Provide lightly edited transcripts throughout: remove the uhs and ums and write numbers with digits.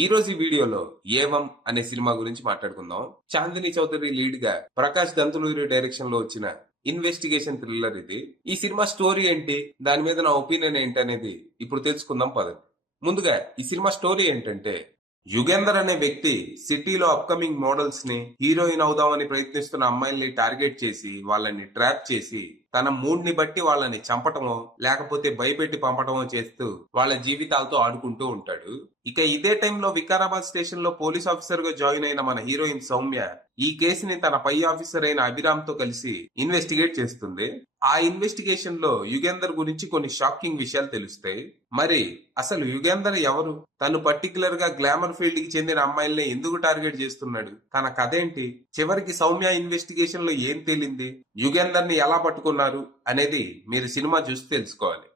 ఈ రోజు ఈ వీడియోలో ఏవం అనే సినిమా గురించి మాట్లాడుకుందాం. చాందిని చౌదరి లీడ్ గా ప్రకాష్ దంతులూరి డైరెక్షన్ లో వచ్చిన ఇన్వెస్టిగేషన్ థ్రిల్లర్ ఇది. ఈ సినిమా స్టోరీ ఏంటి, దాని మీద నా ఒపీనియన్ ఏంటి అనేది ఇప్పుడు తెలుసుకుందాం పదండి. ముందుగా ఈ సినిమా స్టోరీ ఏంటంటే, యుగేందర్ అనే వ్యక్తి సిటీలో అప్కమింగ్ మోడల్స్ ని హీరోయిన్ అవుదామని ప్రయత్నిస్తున్న అమ్మాయిల్ని టార్గెట్ చేసి వాళ్ళని ట్రాప్ చేసి తన మూడ్ ని బట్టి వాళ్ళని చంపటమో లేకపోతే భయపెట్టి పంపటమో చేస్తూ వాళ్ళ జీవితాలతో ఆడుకుంటూ ఉంటాడు. ఇక ఇదే టైంలో వికారాబాద్ స్టేషన్ లో పోలీస్ ఆఫీసర్ గా జాయిన్ అయిన మన హీరోయిన్ సౌమ్య ఈ కేసుని తన పై ఆఫీసర్ అయిన అభిరామ్ తో కలిసి ఇన్వెస్టిగేట్ చేస్తుంది. ఆ ఇన్వెస్టిగేషన్ లో యుగేందర్ గురించి కొన్ని షాకింగ్ విషయాలు తెలుస్తాయి. మరి అసలు యుగేందర్ ఎవరు, తను పర్టికులర్ గా గ్లామర్ ఫీల్డ్ కి చెందిన అమ్మాయిల్ని ఎందుకు టార్గెట్ చేస్తున్నాడు, తన కథ ఏంటి, చివరికి సౌమ్య ఇన్వెస్టిగేషన్ లో ఏం తేలింది, యుగేందర్ ని ఎలా పట్టుకున్నారు అనేది మీరు సినిమా చూసి తెలుసుకోవాలి.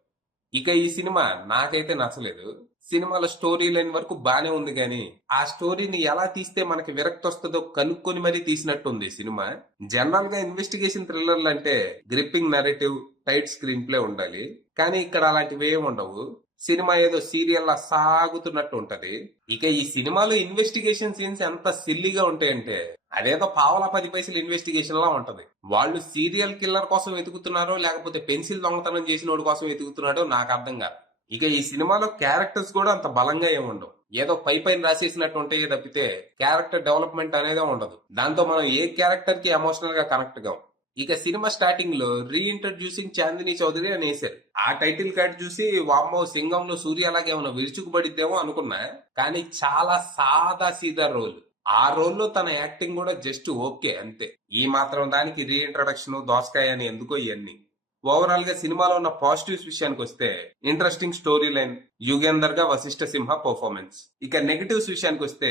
ఇక ఈ సినిమా నాకైతే నచ్చలేదు. సినిమాలో స్టోరీ లైన్ వరకు బానే ఉంది కానీ ఆ స్టోరీని ఎలా తీస్తే మనకి విరక్తి వస్తుందో కనుక్కొని మరీ తీసినట్టుంది సినిమా. జనరల్ గా ఇన్వెస్టిగేషన్ థ్రిల్లర్లు అంటే gripping narrative, tight screen play ఉండాలి. కానీ ఇక్కడ అలాంటివి ఏమి ఉండవు. సినిమా ఏదో సీరియల్ లా సాగుతున్నట్టు ఉంటది. ఇక ఈ సినిమాలో ఇన్వెస్టిగేషన్ సీన్స్ ఎంత సిల్లీగా ఉంటాయంటే అదేదో పావలా 10 పైసలు ఇన్వెస్టిగేషన్ లా ఉంటది. వాళ్ళు సీరియల్ కిల్లర్ కోసం వెతుకుతున్నారో లేకపోతే పెన్సిల్ దొంగతనం చేసిన వాడి కోసం వెతుకుతున్నాడో నాకు అర్థం కాదు. ఇక ఈ సినిమాలో క్యారెక్టర్స్ కూడా అంత బలంగా ఏముండవు. ఏదో పై పైన రాసేసినట్టు ఉంటాయే తప్పితే క్యారెక్టర్ డెవలప్మెంట్ అనేదే ఉండదు. దాంతో మనం ఏ క్యారెక్టర్ కి ఎమోషనల్ గా కనెక్ట్ కాం. ఇక సినిమా స్టార్టింగ్ లో రీఇంట్రడ్యూసింగ్ చాందిని చౌదరి అని వేశారు. ఆ టైటిల్ కార్డ్ చూసి వామ్మో సింగంలో సూర్య అలాగే ఏమన్నా విరుచుకుపడిద్దేమో అనుకున్నా. కానీ చాలా సాదా సీదా రోల్. ఆ రోల్లో తన యాక్టింగ్ కూడా జస్ట్ ఓకే అంతే. ఈ మాత్రం దానికి రీఇంట్రడక్షన్ దోసకాయ అని ఎందుకో ఇవన్నీ. ఓవరాల్ గా సినిమాలో ఉన్న పాజిటివ్స్ విషయానికి వస్తే ఇంట్రెస్టింగ్ స్టోరీ లైన్, యుగేందర్ గా వశిష్ఠ సింహ పర్ఫార్మెన్స్. ఇక నెగటివ్స్ విషయానికి వస్తే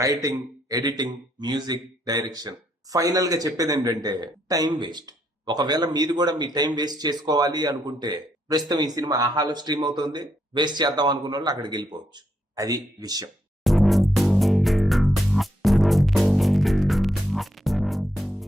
writing, editing, music, direction. Final గా చెప్పేది ఏంటంటే టైం వేస్ట్. ఒకవేళ మీరు కూడా మీ టైం వేస్ట్ చేసుకోవాలి అనుకుంటే ప్రస్తుతం ఈ సినిమా ఆహాలో స్ట్రీమ్ అవుతుంది. వేస్ట్ చేద్దాం అనుకున్న వాళ్ళు అక్కడికి వెళ్ళిపోవచ్చు. అది విషయం.